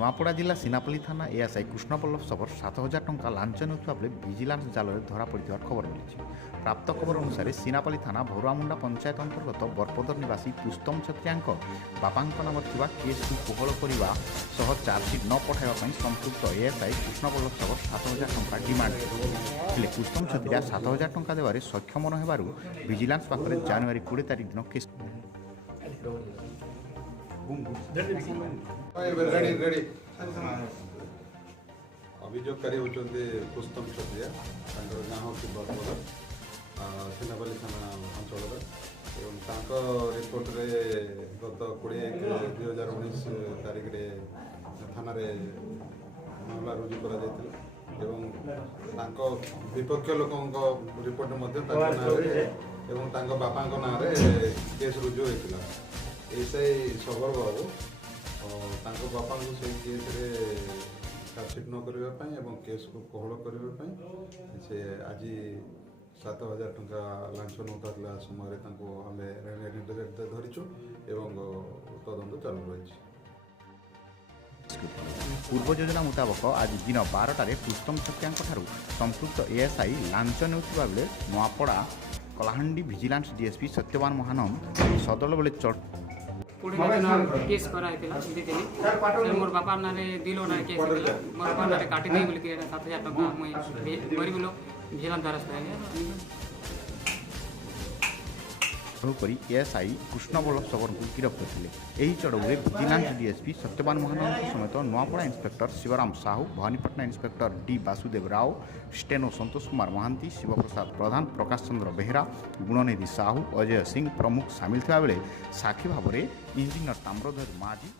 ନୂଆପଡ଼ା ଜିଲ୍ଲା ସିନାପଲ୍ଲୀ ଥାନା ଏଏସ୍ଆଇ କୃଷ୍ଣପଲ୍ଲଭ ଶବର 7,000 ଟଙ୍କା ଲାଞ୍ଚ ନେଉଥିବା ବେଳେ ଭିଜିଲାନ୍ସ ଜାଲରେ ଧରାପଡ଼ିଥିବାର ଖବର ମିଳିଛି। ପ୍ରାପ୍ତ ଖବର ଅନୁସାରେ ସିନାପଲ୍ଲୀ ଥାନା ଭରୁଆମୁଣ୍ଡା ପଞ୍ଚାୟତ ଅନ୍ତର୍ଗତ ବରପଦର ନିବାସୀ ପୁସ୍ତମ ଛତ୍ରିଆଙ୍କ ବାପାଙ୍କ ନାମରେ ଥିବା କେସ୍କୁ କୋହଳ କରିବା ସହ ଚାର୍ଜସିଟ୍ ନ ପଠାଇବା ପାଇଁ ସମ୍ପୃକ୍ତ ଏଏସ୍ଆଇ କୃଷ୍ଣପଲ୍ଲଭ ଶବର 7,000 ଟଙ୍କା ଡିମାଣ୍ଡ କରିଥିଲେ। ହେଲେ ପୁସ୍ତମ ଛତ୍ରିଆ 7,000 ଟଙ୍କା ଦେବାରେ ସକ୍ଷମ ନ ହେବାରୁ ଭିଜିଲାନ୍ସ ପାଖରେ ଜାନୁଆରୀ 20 ତାରିଖ ଦିନ କେସ୍ अभियोगकारी होती पुस्तम छत्रिया गाँ हूँ बरपद सिनापल्ली थाना अंचल रिपोर्ट रे गत 20/1/2019 तारीख रे थाना रे मामला रुजु करा विपक्ष लोकों रिपोर्ट बापा ना केस रुजु होता ऐसे सबर बाबू बापा को से केस रे चार्जसीट न करने केस को कोहल करने से आज 7,000 टंका लांच नौता समय धरीचु एवं तदंत चालू रही। पूर्व योजना मुताबक आज दिन 12टार पुस्तम छत्रिया संपृक्त एएसआई लांच नेउथिबा बेले नूआपड़ा कलाहांडी विजिलेंस डीएसपी सत्यवान महानंद सदल बेले केस कराइला मोर बापा नारे दिलो ना केस दिला मोर बापा नारे काटी दे बोल के 7,000 टका मुई गरीब लोग विजिलेंस द्वारा करी एएसआई कृष्णपल्लभ शबर को गिरफ्त करते। यही चढ़ौरे विजिलेंस डीएसपी सत्यवान महानंद समेत Nuapada inspector Shivaram Sahu Bhawanipatna inspector D Vasudev Rao steno Santosh Kumar Mohanty Shivprasad Pradhan Prakash Chandra Behera Gunanidhi Sahu Ajay Singh प्रमुख सामिल थिबा बेले साक्षी भाव में इंजीनियर ताम्रध्वज माझी